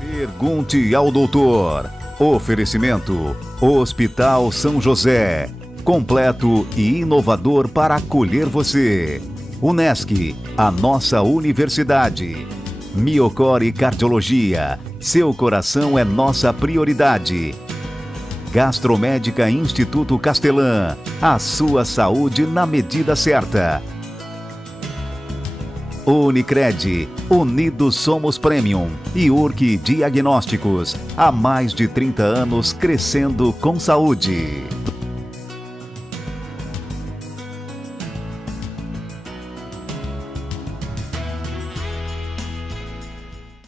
Pergunte ao doutor. Oferecimento: Hospital São José. Completo e inovador para acolher você. Unesc, a nossa universidade. Miocore Cardiologia. Seu coração é nossa prioridade. Gastromédica Instituto Castelã. A sua saúde na medida certa. Unicred, Unidos Somos Premium e Urque Diagnósticos, há mais de 30 anos crescendo com saúde.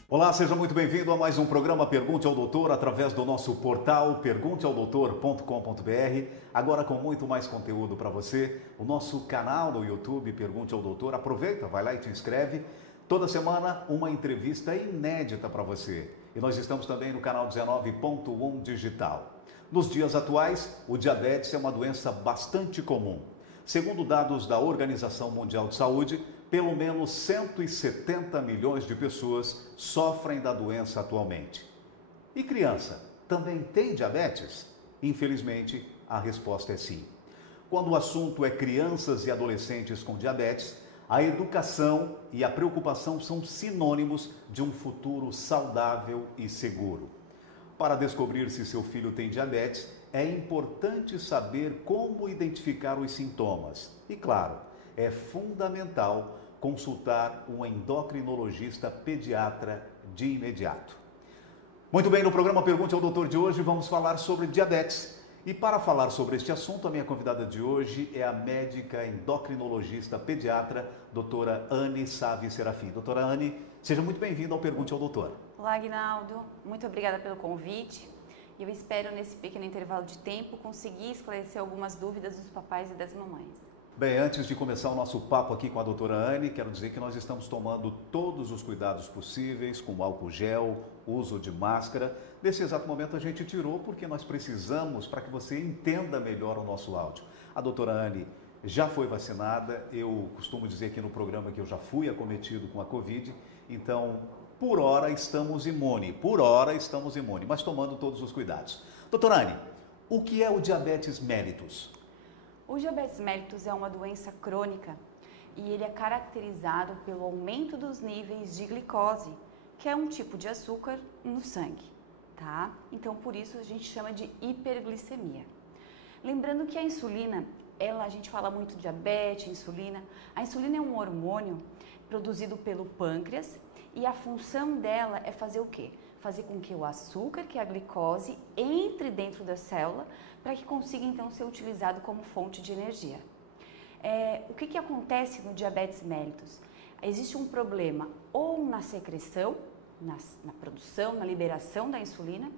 Olá, seja muito bem-vindo a mais um programa Pergunte ao Doutor através do nosso portal pergunteaodoutor.com.br. Agora com muito mais conteúdo para você, o nosso canal no YouTube Pergunte ao Doutor. Aproveita, vai lá e te inscreve. Toda semana uma entrevista inédita para você. E nós estamos também no canal 19.1 Digital. Nos dias atuais, o diabetes é uma doença bastante comum. Segundo dados da Organização Mundial de Saúde, pelo menos 170 milhões de pessoas sofrem da doença atualmente. E criança também tem diabetes? Infelizmente, a resposta é sim. Quando o assunto é crianças e adolescentes com diabetes, a educação e a preocupação são sinônimos de um futuro saudável e seguro. Para descobrir se seu filho tem diabetes, é importante saber como identificar os sintomas. E claro, é fundamental consultar um endocrinologista pediatra de imediato. Muito bem, no programa Pergunte ao Doutor de hoje vamos falar sobre diabetes. E para falar sobre este assunto, a minha convidada de hoje é a médica endocrinologista pediatra, doutora Anne Savi Serafim. Doutora Anne, seja muito bem-vinda ao Pergunte ao Doutor. Olá, Aguinaldo. Muito obrigada pelo convite. Eu espero, nesse pequeno intervalo de tempo, conseguir esclarecer algumas dúvidas dos papais e das mamães. Bem, antes de começar o nosso papo aqui com a doutora Anne, quero dizer que nós estamos tomando todos os cuidados possíveis, como álcool gel, uso de máscara. Nesse exato momento a gente tirou porque nós precisamos para que você entenda melhor o nosso áudio. A doutora Anne já foi vacinada, eu costumo dizer aqui no programa que eu já fui acometido com a Covid, então por hora estamos imunes, mas tomando todos os cuidados. Doutora Anne, o que é o diabetes mellitus? O diabetes mellitus é uma doença crônica e ele é caracterizado pelo aumento dos níveis de glicose, que é um tipo de açúcar no sangue, tá? Então, por isso a gente chama de hiperglicemia. Lembrando que a insulina, a gente fala muito de diabetes, insulina. A insulina é um hormônio produzido pelo pâncreas e a função dela é fazer o quê? Fazer com que o açúcar, que é a glicose, entre dentro da célula para que consiga então ser utilizado como fonte de energia. O que acontece no diabetes mellitus? Existe um problema ou na secreção, na produção, na liberação da insulina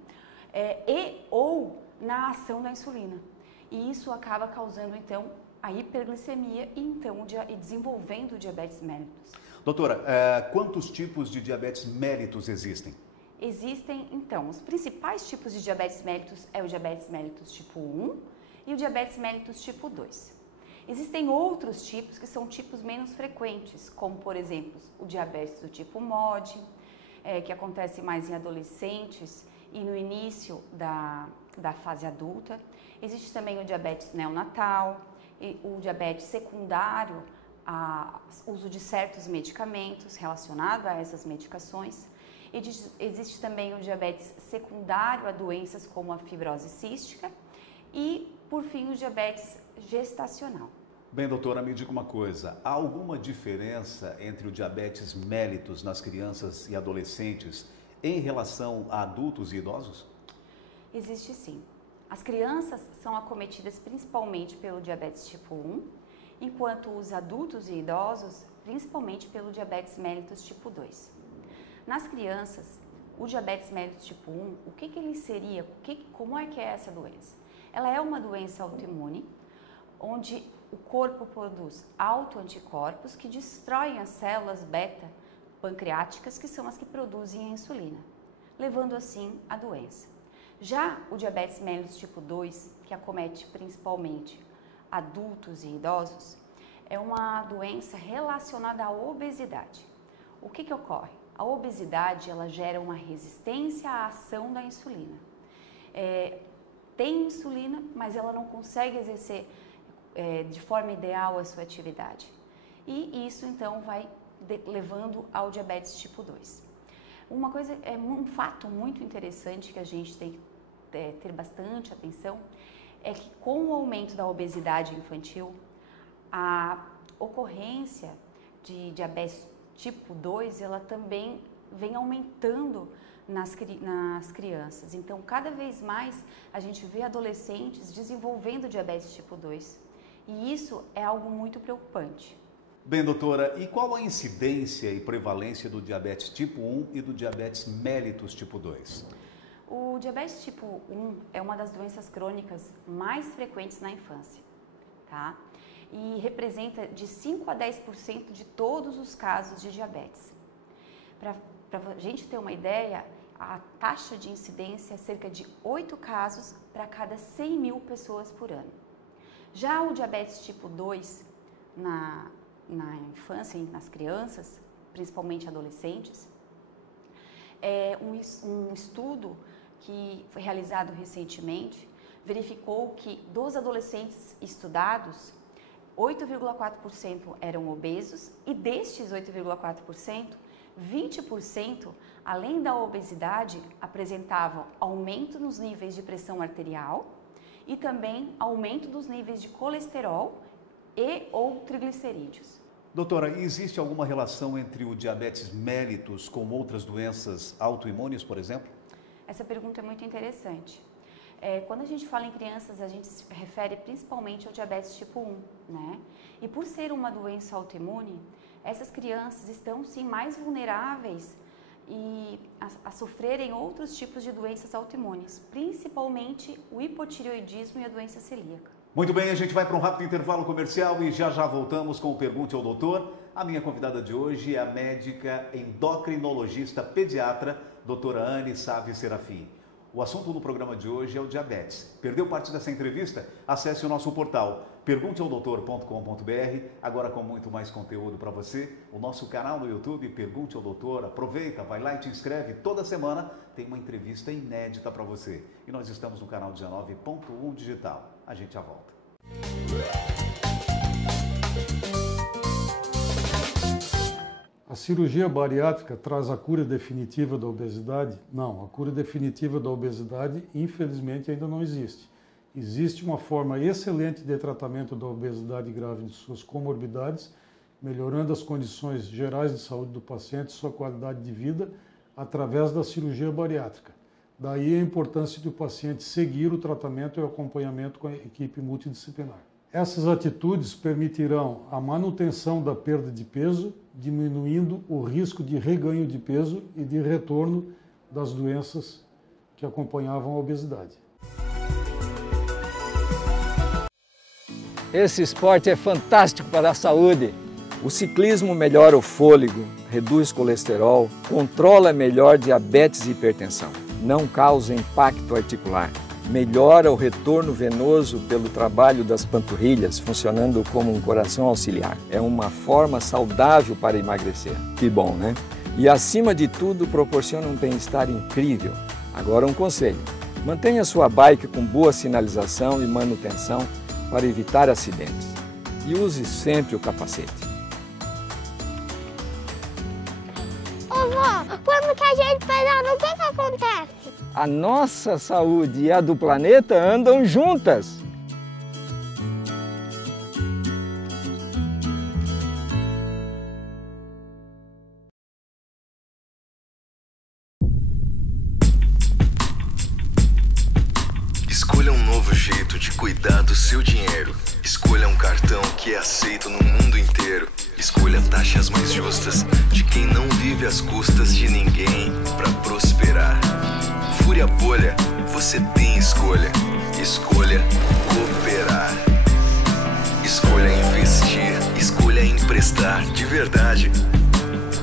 ou na ação da insulina. E isso acaba causando então a hiperglicemia e desenvolvendo o diabetes mellitus. Doutora, quantos tipos de diabetes mellitus existem? Existem, então, os principais tipos de diabetes mellitus é o diabetes mellitus tipo 1 e o diabetes mellitus tipo 2. Existem outros tipos que são tipos menos frequentes, como, por exemplo, o diabetes do tipo MOD, que acontece mais em adolescentes e no início da fase adulta. Existe também o diabetes neonatal, o diabetes secundário ao uso de certos medicamentos relacionados a essas medicações. Existe também o diabetes secundário a doenças como a fibrose cística e, por fim, o diabetes gestacional. Bem, doutora, me diga uma coisa, há alguma diferença entre o diabetes mellitus nas crianças e adolescentes em relação a adultos e idosos? Existe sim. As crianças são acometidas principalmente pelo diabetes tipo 1, enquanto os adultos e idosos, principalmente pelo diabetes mellitus tipo 2. Nas crianças, o diabetes mellitus tipo 1, o que ele seria? Como é que é essa doença? Ela é uma doença autoimune, onde o corpo produz autoanticorpos que destroem as células beta pancreáticas, que são as que produzem a insulina, levando assim à doença. Já o diabetes mellitus tipo 2, que acomete principalmente adultos e idosos, é uma doença relacionada à obesidade. O que ocorre? A obesidade, ela gera uma resistência à ação da insulina. Tem insulina, mas ela não consegue exercer de forma ideal a sua atividade. E isso, então, vai levando ao diabetes tipo 2. Um fato muito interessante que a gente tem que ter bastante atenção é que com o aumento da obesidade infantil, a ocorrência de diabetes tipo 2, ela também vem aumentando nas crianças. Então, cada vez mais a gente vê adolescentes desenvolvendo diabetes tipo 2. E isso é algo muito preocupante. Bem, doutora, e qual a incidência e prevalência do diabetes tipo 1 e do diabetes mellitus tipo 2? O diabetes tipo 1 é uma das doenças crônicas mais frequentes na infância, tá? E representa de 5 a 10% de todos os casos de diabetes. Para a gente ter uma ideia, a taxa de incidência é cerca de 8 casos para cada 100 mil pessoas por ano. Já o diabetes tipo 2, na infância e nas crianças, principalmente adolescentes, um estudo que foi realizado recentemente verificou que dos adolescentes estudados, 8,4% eram obesos e destes 8,4%, 20%, além da obesidade, apresentavam aumento nos níveis de pressão arterial e também aumento dos níveis de colesterol e ou triglicerídeos. Doutora, existe alguma relação entre o diabetes mellitus com outras doenças autoimunes, por exemplo? Essa pergunta é muito interessante. Quando a gente fala em crianças, a gente se refere principalmente ao diabetes tipo 1, né? E por ser uma doença autoimune, essas crianças estão sim mais vulneráveis a sofrerem outros tipos de doenças autoimunes, principalmente o hipotireoidismo e a doença celíaca. Muito bem, a gente vai para um rápido intervalo comercial e já voltamos com o Pergunte ao Doutor. A minha convidada de hoje é a médica endocrinologista pediatra, doutora Anne Save Serafim. O assunto do programa de hoje é o diabetes. Perdeu parte dessa entrevista? Acesse o nosso portal pergunteaodoutor.com.br, agora com muito mais conteúdo para você. O nosso canal no YouTube, Pergunte ao Doutor. Aproveita, vai lá e te inscreve. Toda semana tem uma entrevista inédita para você. E nós estamos no canal 19.1 Digital. A gente já volta. A cirurgia bariátrica traz a cura definitiva da obesidade? Não, a cura definitiva da obesidade, infelizmente, ainda não existe. Existe uma forma excelente de tratamento da obesidade grave e de suas comorbidades, melhorando as condições gerais de saúde do paciente e sua qualidade de vida através da cirurgia bariátrica. Daí a importância de o paciente seguir o tratamento e o acompanhamento com a equipe multidisciplinar. Essas atitudes permitirão a manutenção da perda de peso, diminuindo o risco de reganho de peso e de retorno das doenças que acompanhavam a obesidade. Esse esporte é fantástico para a saúde. O ciclismo melhora o fôlego, reduz colesterol, controla melhor diabetes e hipertensão, não causa impacto articular. Melhora o retorno venoso pelo trabalho das panturrilhas, funcionando como um coração auxiliar. É uma forma saudável para emagrecer. Que bom, né? E acima de tudo, proporciona um bem-estar incrível. Agora um conselho: mantenha sua bike com boa sinalização e manutenção para evitar acidentes. E use sempre o capacete. Ô vó, quando que a gente pedala, o que acontece? A nossa saúde e a do planeta andam juntas. Escolha um novo jeito de cuidar do seu dinheiro. Escolha um cartão que é aceito no mundo inteiro. Escolha taxas mais justas de quem não vive às custas de ninguém para prosperar. Fure a bolha, você tem escolha. Escolha cooperar. Escolha investir. Escolha emprestar de verdade.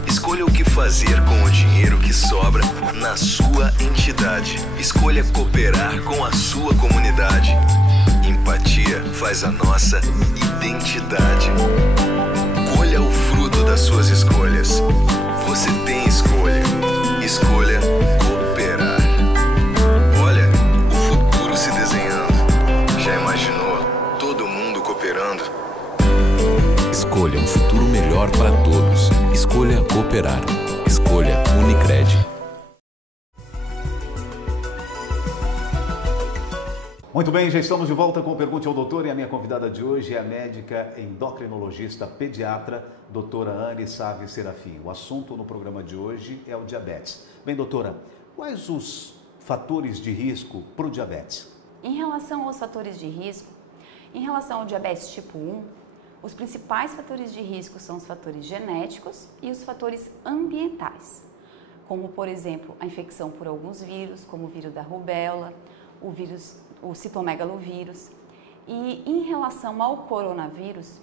Escolha o que fazer com o dinheiro que sobra na sua entidade. Escolha cooperar com a sua comunidade. Empatia faz a nossa identidade. Colha o fruto das suas escolhas. você tem escolha. Escolha cooperar. Olha, o futuro se desenhando. Já imaginou todo mundo cooperando? Escolha um futuro melhor para todos. Escolha cooperar. Escolha Unicred. Muito bem, já estamos de volta com o Pergunte ao Doutor e a minha convidada de hoje é a médica endocrinologista pediatra, doutora Anne Save Serafim. O assunto no programa de hoje é o diabetes. Bem, doutora, quais os fatores de risco para o diabetes? Em relação aos fatores de risco, em relação ao diabetes tipo 1, os principais fatores de risco são os fatores genéticos e os fatores ambientais, como, por exemplo, a infecção por alguns vírus, como o vírus da rubéola, o citomegalovírus. E em relação ao coronavírus,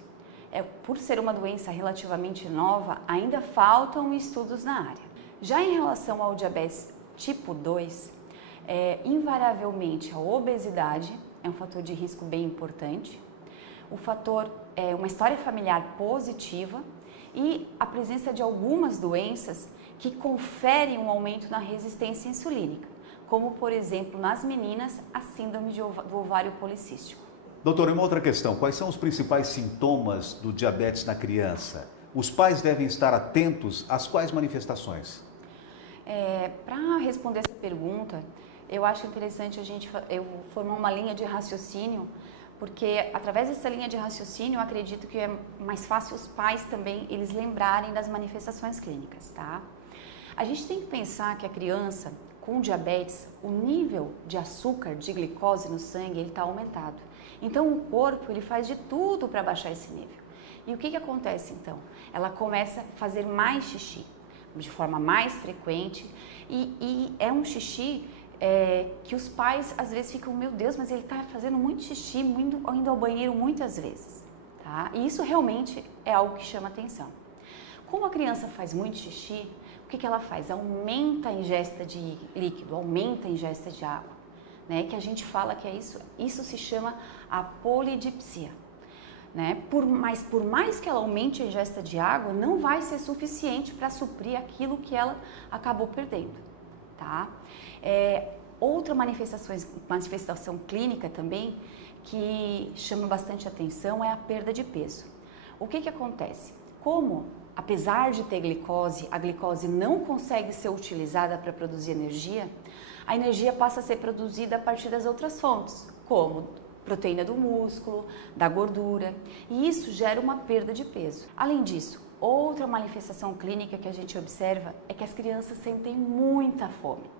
por ser uma doença relativamente nova, ainda faltam estudos na área. Já em relação ao diabetes tipo 2, invariavelmente a obesidade é um fator de risco bem importante, o fator é uma história familiar positiva e a presença de algumas doenças que conferem um aumento na resistência insulínica, como, por exemplo, nas meninas, a síndrome do ovário policístico. Doutor, uma outra questão, quais são os principais sintomas do diabetes na criança? Os pais devem estar atentos às quais manifestações? Para responder essa pergunta, eu acho interessante eu formar uma linha de raciocínio, porque através dessa linha de raciocínio eu acredito que é mais fácil os pais também eles lembrarem das manifestações clínicas, tá? A gente tem que pensar que a criança com diabetes, o nível de açúcar, de glicose no sangue, ele está aumentado. Então o corpo ele faz de tudo para baixar esse nível. E o que acontece então? Ela começa a fazer mais xixi, de forma mais frequente, e é um xixi que os pais às vezes ficam, meu Deus, mas ele está fazendo muito xixi, indo ao banheiro muitas vezes, tá? E isso realmente é algo que chama atenção. Como a criança faz muito xixi, o que ela faz? Aumenta a ingesta de líquido, aumenta a ingesta de água, né? Que a gente fala que é isso se chama a polidipsia, né? Mas por mais que ela aumente a ingesta de água, não vai ser suficiente para suprir aquilo que ela acabou perdendo, tá? Outra manifestação clínica também que chama bastante atenção é a perda de peso. O que acontece? Apesar de ter glicose, a glicose não consegue ser utilizada para produzir energia, a energia passa a ser produzida a partir das outras fontes, como proteína do músculo, da gordura, e isso gera uma perda de peso. Além disso, outra manifestação clínica que a gente observa é que as crianças sentem muita fome,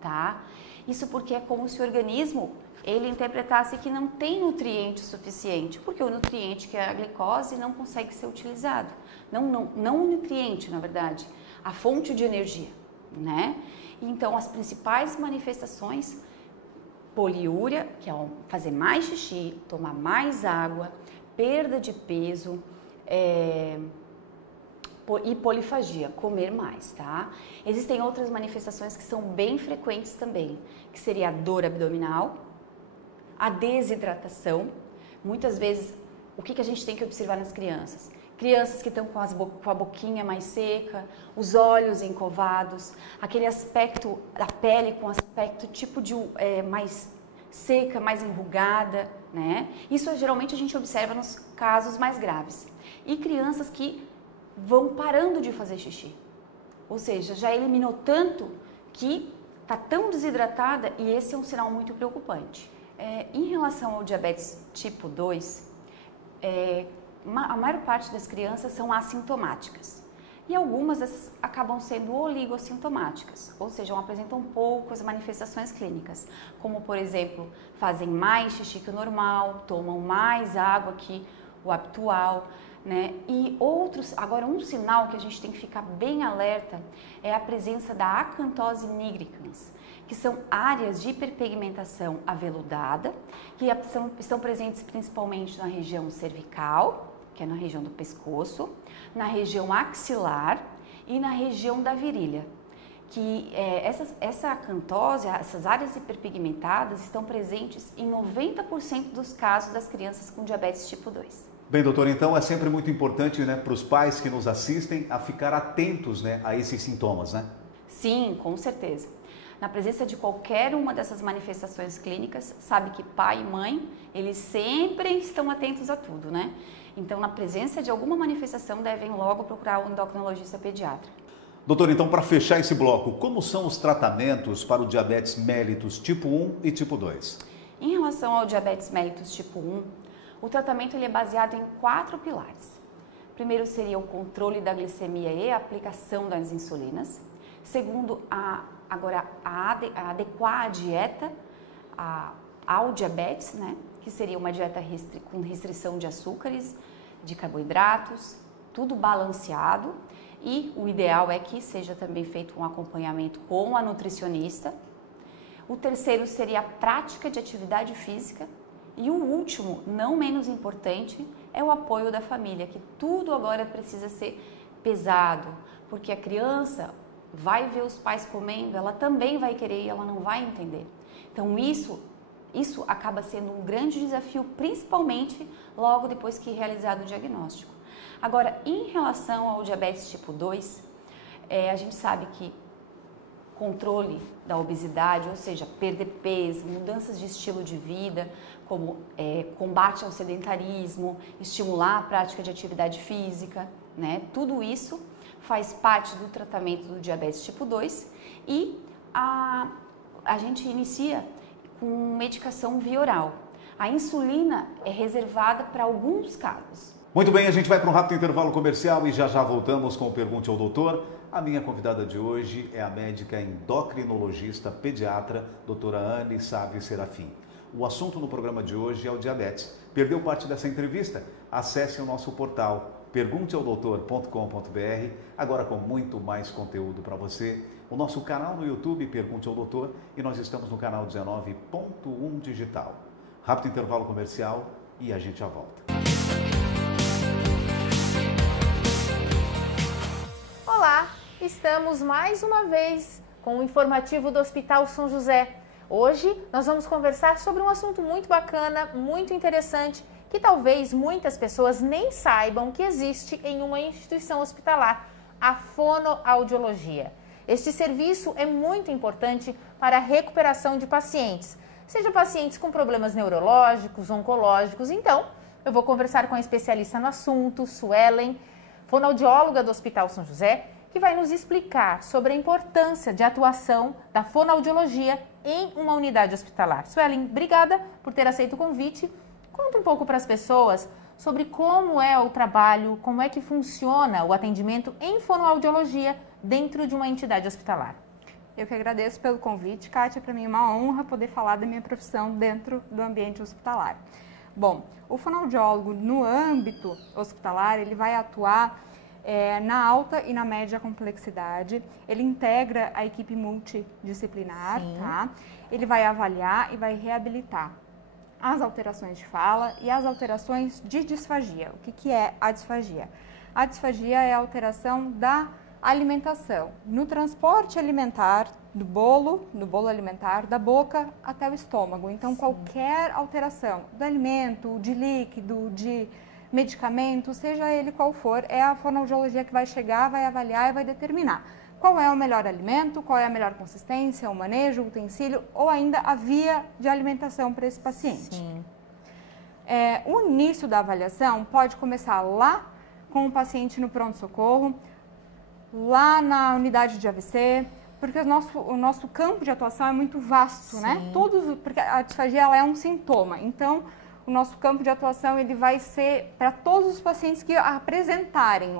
tá? Isso porque é como se o organismo ele interpretasse que não tem nutriente suficiente, porque o nutriente que é a glicose não consegue ser utilizado. Não o nutriente, na verdade, a fonte de energia, né? Então, as principais manifestações, poliúria, que é fazer mais xixi, tomar mais água, perda de peso, e polifagia, comer mais, tá? Existem outras manifestações que são bem frequentes também, que seria a dor abdominal, a desidratação. Muitas vezes, o que a gente tem que observar nas crianças? Crianças que estão com a boquinha mais seca, os olhos encovados, aquele aspecto da pele com aspecto tipo de mais seca, mais enrugada, né? Isso geralmente a gente observa nos casos mais graves. E crianças que vão parando de fazer xixi, ou seja, já eliminou tanto que está tão desidratada, e esse é um sinal muito preocupante. Em relação ao diabetes tipo 2, a maior parte das crianças são assintomáticas e algumas dessas acabam sendo oligossintomáticas, ou seja, apresentam poucas manifestações clínicas, como por exemplo, fazem mais xixi que o normal, tomam mais água que o habitual, né? E agora um sinal que a gente tem que ficar bem alerta é a presença da acantose nigricans, que são áreas de hiperpigmentação aveludada, que estão presentes principalmente na região cervical, que é na região do pescoço, na região axilar e na região da virilha. Que essa acantose, essas áreas hiperpigmentadas estão presentes em 90% dos casos das crianças com diabetes tipo 2. Bem, doutor, então é sempre muito importante, né, para os pais que nos assistem a ficar atentos, né, a esses sintomas, né? Sim, com certeza. Na presença de qualquer uma dessas manifestações clínicas, sabe que pai e mãe, eles sempre estão atentos a tudo, né? Então, na presença de alguma manifestação, devem logo procurar o endocrinologista pediatra. Doutor, então, para fechar esse bloco, como são os tratamentos para o diabetes mellitus tipo 1 e tipo 2? Em relação ao diabetes mellitus tipo 1, o tratamento ele é baseado em 4 pilares. Primeiro seria o controle da glicemia e a aplicação das insulinas. Segundo, adequar a dieta ao diabetes, né? Que seria uma dieta com restrição de açúcares, de carboidratos, tudo balanceado. E o ideal é que seja também feito um acompanhamento com a nutricionista. O terceiro seria a prática de atividade física. E o último, não menos importante, é o apoio da família, que tudo agora precisa ser pesado, porque a criança vai ver os pais comendo, ela também vai querer e ela não vai entender. Então isso acaba sendo um grande desafio, principalmente logo depois que realizado o diagnóstico. Agora, em relação ao diabetes tipo 2, a gente sabe que controle da obesidade, ou seja, perder peso, mudanças de estilo de vida, como combate ao sedentarismo, estimular a prática de atividade física, né? Tudo isso faz parte do tratamento do diabetes tipo 2 e a gente inicia com medicação via oral. A insulina é reservada para alguns casos. Muito bem, a gente vai para um rápido intervalo comercial e já voltamos com o Pergunte ao Doutor. A minha convidada de hoje é a médica endocrinologista pediatra, doutora Anne Save Serafim. O assunto no programa de hoje é o diabetes. Perdeu parte dessa entrevista? Acesse o nosso portal pergunteaodoutor.com.br, agora com muito mais conteúdo para você. O nosso canal no YouTube, Pergunte ao Doutor, e nós estamos no canal 19.1 Digital. Rápido intervalo comercial e a gente já volta. Olá, estamos mais uma vez com o informativo do Hospital São José. Hoje nós vamos conversar sobre um assunto muito bacana, muito interessante, que talvez muitas pessoas nem saibam que existe em uma instituição hospitalar, a fonoaudiologia. Este serviço é muito importante para a recuperação de pacientes, seja pacientes com problemas neurológicos, oncológicos. Então, eu vou conversar com a especialista no assunto, Suelen, fonoaudióloga do Hospital São José, que vai nos explicar sobre a importância de atuação da fonoaudiologia em uma unidade hospitalar. Suelen, obrigada por ter aceito o convite. Conta um pouco para as pessoas sobre como é o trabalho, como é que funciona o atendimento em fonoaudiologia dentro de uma entidade hospitalar. Eu que agradeço pelo convite, Kátia. Para mim é uma honra poder falar da minha profissão dentro do ambiente hospitalar. Bom, o fonoaudiólogo no âmbito hospitalar, ele vai atuar na alta e na média complexidade. Ele integra a equipe multidisciplinar, tá? Ele vai avaliar e vai reabilitar as alterações de fala e as alterações de disfagia. O que é a disfagia? A disfagia é a alteração da alimentação, no transporte alimentar do bolo alimentar, da boca até o estômago. Então, qualquer alteração do alimento, de líquido, de medicamento, seja ele qual for, é a fonoaudiologia que vai chegar, vai avaliar e vai determinar qual é o melhor alimento, qual é a melhor consistência, o manejo, o utensílio ou ainda a via de alimentação para esse paciente. Sim. O início da avaliação pode começar lá com o paciente no pronto-socorro, lá na unidade de AVC, porque o nosso campo de atuação é muito vasto, Sim. né? Porque a disfagia ela é um sintoma, então o nosso campo de atuação ele vai ser para todos os pacientes que apresentarem.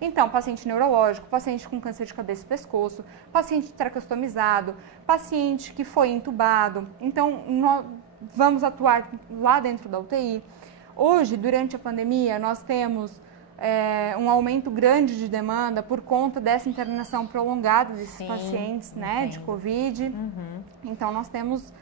Então, paciente neurológico, paciente com câncer de cabeça e pescoço, paciente tracostomizado, paciente que foi entubado. Então, nós vamos atuar lá dentro da UTI. Hoje, durante a pandemia, nós temos um aumento grande de demanda por conta dessa internação prolongada desses pacientes, né, de Covid. Então, nós temos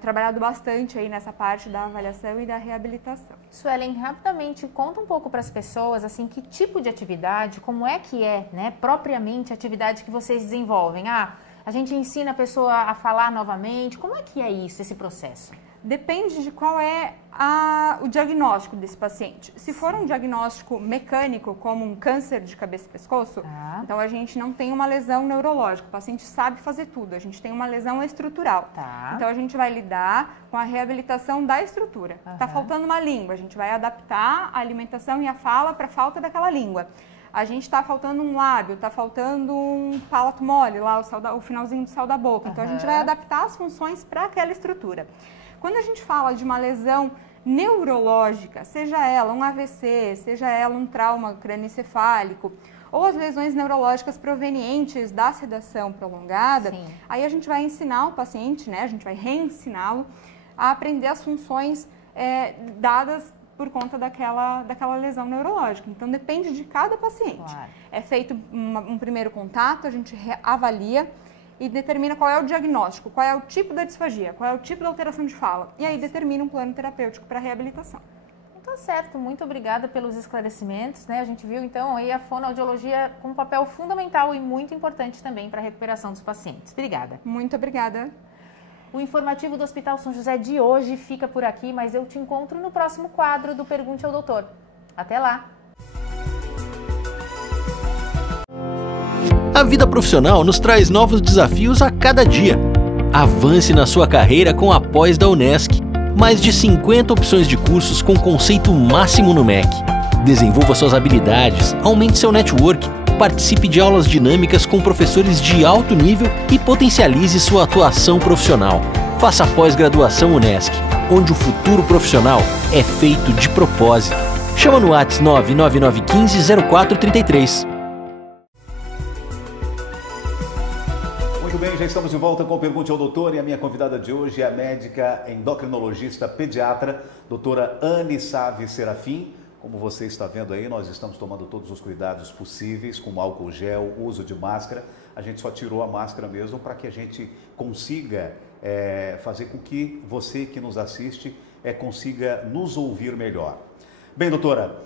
trabalhado bastante aí nessa parte da avaliação e da reabilitação. Suelen, rapidamente, conta um pouco para as pessoas, assim, que tipo de atividade, como é que né, propriamente a atividade que vocês desenvolvem? A gente ensina a pessoa a falar novamente, como é que é isso, esse processo? Depende de qual é o diagnóstico desse paciente. Se for um diagnóstico mecânico, como um câncer de cabeça e pescoço, então a gente não tem uma lesão neurológica, o paciente sabe fazer tudo, a gente tem uma lesão estrutural. Então a gente vai lidar com a reabilitação da estrutura. Está faltando uma língua, a gente vai adaptar a alimentação e a fala para a falta daquela língua. A gente está faltando um lábio, está faltando um palato mole, lá o finalzinho do céu da boca. Então a gente vai adaptar as funções para aquela estrutura. Quando a gente fala de uma lesão neurológica, seja ela um AVC, seja ela um trauma crânioencefálico, ou as lesões neurológicas provenientes da sedação prolongada, aí a gente vai ensinar o paciente, né, a gente vai reensiná-lo a aprender as funções dadas por conta daquela lesão neurológica. Então, depende de cada paciente. É feito um primeiro contato, a gente avalia e determina qual é o diagnóstico, qual é o tipo da disfagia, qual é o tipo da alteração de fala. E aí determina um plano terapêutico para reabilitação. Tá certo, muito obrigada pelos esclarecimentos, né? A gente viu então aí a fonoaudiologia com um papel fundamental e muito importante também para a recuperação dos pacientes. Obrigada. Muito obrigada. O informativo do Hospital São José de hoje fica por aqui, mas eu te encontro no próximo quadro do Pergunte ao Doutor. Até lá! A vida profissional nos traz novos desafios a cada dia. Avance na sua carreira com a pós da Unesc. Mais de 50 opções de cursos com conceito máximo no MEC. Desenvolva suas habilidades, aumente seu network, participe de aulas dinâmicas com professores de alto nível e potencialize sua atuação profissional. Faça a pós-graduação Unesc, onde o futuro profissional é feito de propósito. Chama no WhatsApp 99915-0433. Muito bem, já estamos de volta com o Pergunte ao Doutor e a minha convidada de hoje é a médica endocrinologista pediatra, doutora Anne Save Serafim. Como você está vendo aí, nós estamos tomando todos os cuidados possíveis, com álcool gel, uso de máscara. A gente só tirou a máscara mesmo para que a gente consiga fazer com que você que nos assiste consiga nos ouvir melhor. Bem, doutora,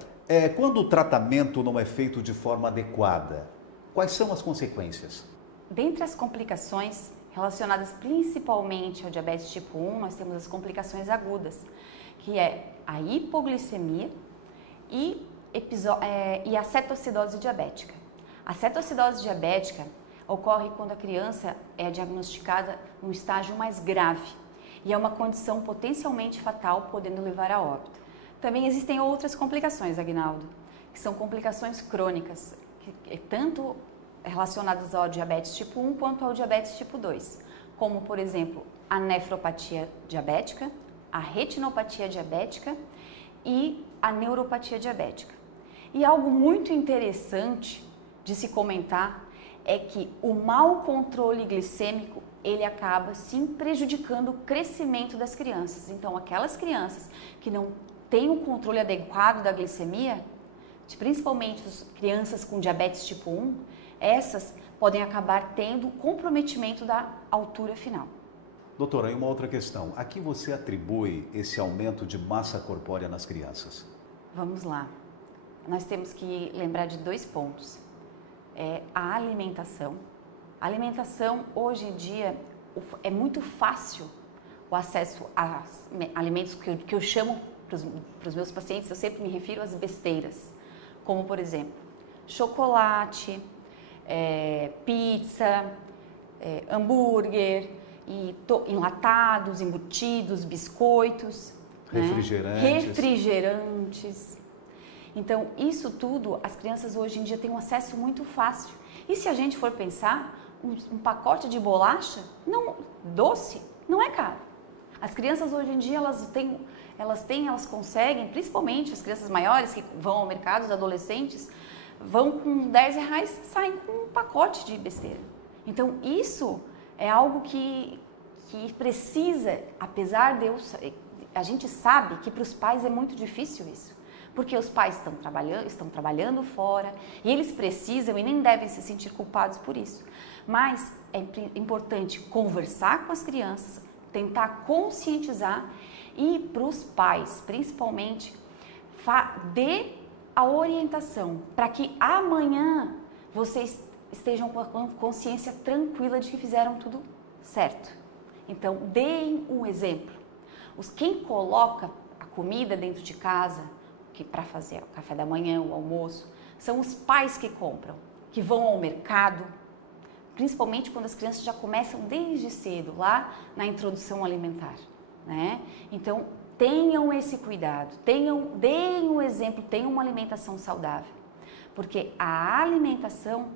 quando o tratamento não é feito de forma adequada, quais são as consequências? Dentre as complicações relacionadas principalmente ao diabetes tipo 1, nós temos as complicações agudas, que é a hipoglicemia e a cetoacidose diabética. A cetoacidose diabética ocorre quando a criança é diagnosticada num estágio mais grave e é uma condição potencialmente fatal, podendo levar a óbito. Também existem outras complicações, Aguinaldo, que são complicações crônicas, tanto relacionadas ao diabetes tipo 1 quanto ao diabetes tipo 2, como, por exemplo, a nefropatia diabética, a retinopatia diabética e a neuropatia diabética. E algo muito interessante de se comentar é que o mau controle glicêmico, ele acaba sim prejudicando o crescimento das crianças. Então, aquelas crianças que não têm o controle adequado da glicemia, principalmente as crianças com diabetes tipo 1, essas podem acabar tendo comprometimento da altura final. Doutora, e uma outra questão. A que você atribui esse aumento de massa corpórea nas crianças? Vamos lá. Nós temos que lembrar de 2 pontos. A alimentação. A alimentação, hoje em dia, é muito fácil o acesso a alimentos que eu chamo para os meus pacientes, eu sempre me refiro às besteiras, como, por exemplo, chocolate, pizza, hambúrguer, enlatados, embutidos, biscoitos, refrigerantes. Então, isso tudo, as crianças hoje em dia têm um acesso muito fácil. E se a gente for pensar, um pacote de bolacha, doce, não é caro. As crianças hoje em dia, elas conseguem, principalmente as crianças maiores que vão ao mercado, os adolescentes, vão com R$10, saem com um pacote de besteira. Então, isso é algo que precisa, apesar de a gente sabe que para os pais é muito difícil isso, porque os pais estão trabalhando fora e eles precisam e nem devem se sentir culpados por isso. Mas é importante conversar com as crianças, tentar conscientizar e para os pais, principalmente, dê a orientação para que amanhã vocês estejam com a consciência tranquila de que fizeram tudo certo. Então, deem um exemplo. Quem coloca a comida dentro de casa, para fazer o café da manhã, o almoço, são os pais que compram, que vão ao mercado, principalmente quando as crianças já começam desde cedo, lá na introdução alimentar, né? Então, tenham esse cuidado, deem um exemplo, tenham uma alimentação saudável, porque a alimentação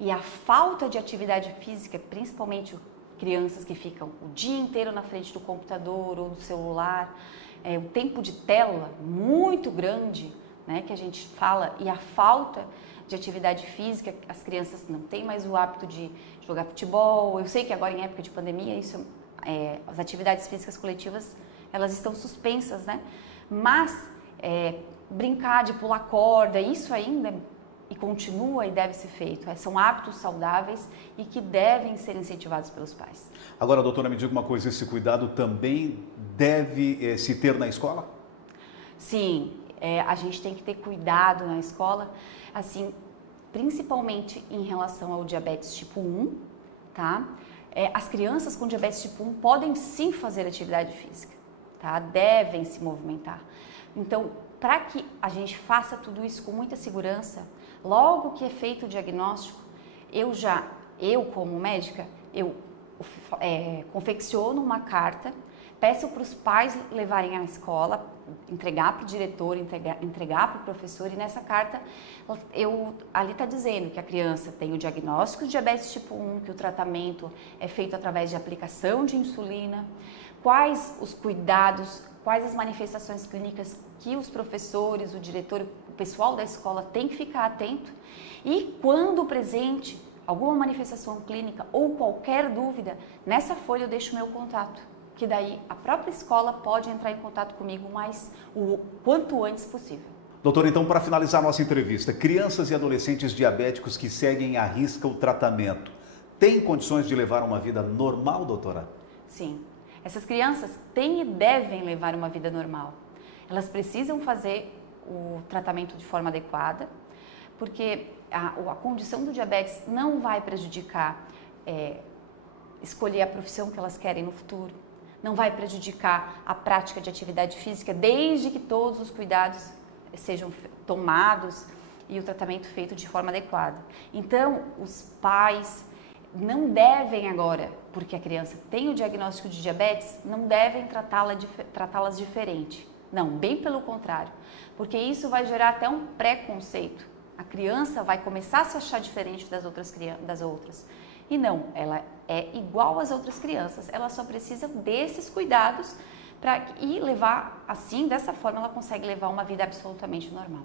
e a falta de atividade física, principalmente crianças que ficam o dia inteiro na frente do computador ou do celular, o tempo de tela muito grande, né, que a gente fala, e a falta de atividade física, as crianças não têm mais o hábito de jogar futebol. Eu sei que agora em época de pandemia, as atividades físicas coletivas, elas estão suspensas, né? Mas brincar de pular corda, isso ainda e continua e deve ser feito. São hábitos saudáveis e que devem ser incentivados pelos pais. Agora, doutora, me diga uma coisa, esse cuidado também deve se ter na escola? Sim, a gente tem que ter cuidado na escola, assim, principalmente em relação ao diabetes tipo 1, tá? As crianças com diabetes tipo 1 podem sim fazer atividade física, tá? Devem se movimentar. Então, para que a gente faça tudo isso com muita segurança, logo que é feito o diagnóstico, eu como médica, confecciono uma carta, peço para os pais levarem à escola, entregar para o diretor, entregar para o professor, e nessa carta ali está dizendo que a criança tem o diagnóstico de diabetes tipo 1, que o tratamento é feito através de aplicação de insulina, quais os cuidados, quais as manifestações clínicas que os professores, o diretor, o pessoal da escola tem que ficar atento, e quando presente alguma manifestação clínica ou qualquer dúvida, nessa folha eu deixo o meu contato, que daí a própria escola pode entrar em contato comigo o quanto antes possível. Doutora, então, para finalizar nossa entrevista, crianças e adolescentes diabéticos que seguem à risca o tratamento, têm condições de levar uma vida normal, doutora? Sim. Essas crianças têm e devem levar uma vida normal. Elas precisam fazer o tratamento de forma adequada, porque a condição do diabetes não vai prejudicar escolher a profissão que elas querem no futuro, não vai prejudicar a prática de atividade física, desde que todos os cuidados sejam tomados e o tratamento feito de forma adequada. Então, os pais não devem agora, porque a criança tem o diagnóstico de diabetes, não devem tratá-las diferente. Não, bem pelo contrário, porque isso vai gerar até um preconceito. A criança vai começar a se achar diferente das outras. E não, ela é igual às outras crianças, ela só precisa desses cuidados e levar assim, dessa forma ela consegue levar uma vida absolutamente normal.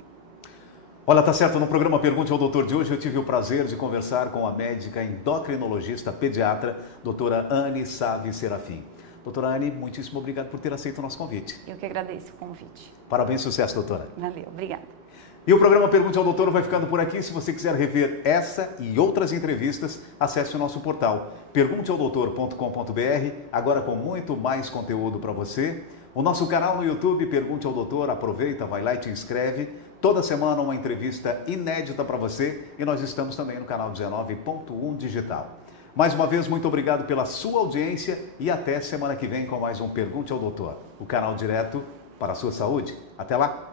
Olha, tá certo, no programa Pergunte ao Doutor de hoje eu tive o prazer de conversar com a médica endocrinologista pediatra, doutora Anne Save Serafim. Doutora Anne, muitíssimo obrigado por ter aceito o nosso convite. Eu que agradeço o convite. Parabéns, sucesso, doutora. Valeu, obrigada. E o programa Pergunte ao Doutor vai ficando por aqui. Se você quiser rever essa e outras entrevistas, acesse o nosso portal pergunteaodoutor.com.br, agora com muito mais conteúdo para você. O nosso canal no YouTube, Pergunte ao Doutor, aproveita, vai lá e te inscreve. Toda semana uma entrevista inédita para você, e nós estamos também no canal 19.1 Digital. Mais uma vez, muito obrigado pela sua audiência e até semana que vem com mais um Pergunte ao Doutor, o canal direto para a sua saúde. Até lá!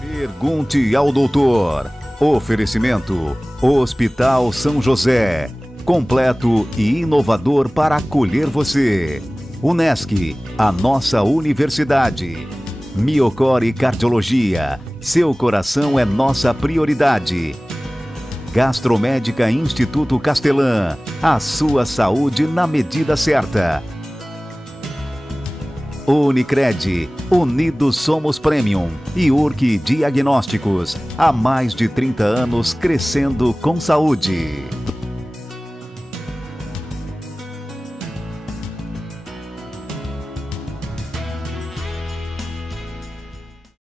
Pergunte ao Doutor. Oferecimento: Hospital São José. Completo e inovador para acolher você. Unesc, a nossa universidade. Miocore Cardiologia. Seu coração é nossa prioridade. Gastromédica Instituto Castelã. A sua saúde na medida certa. Unicred, Unidos Somos Premium e URC Diagnósticos, há mais de 30 anos crescendo com saúde.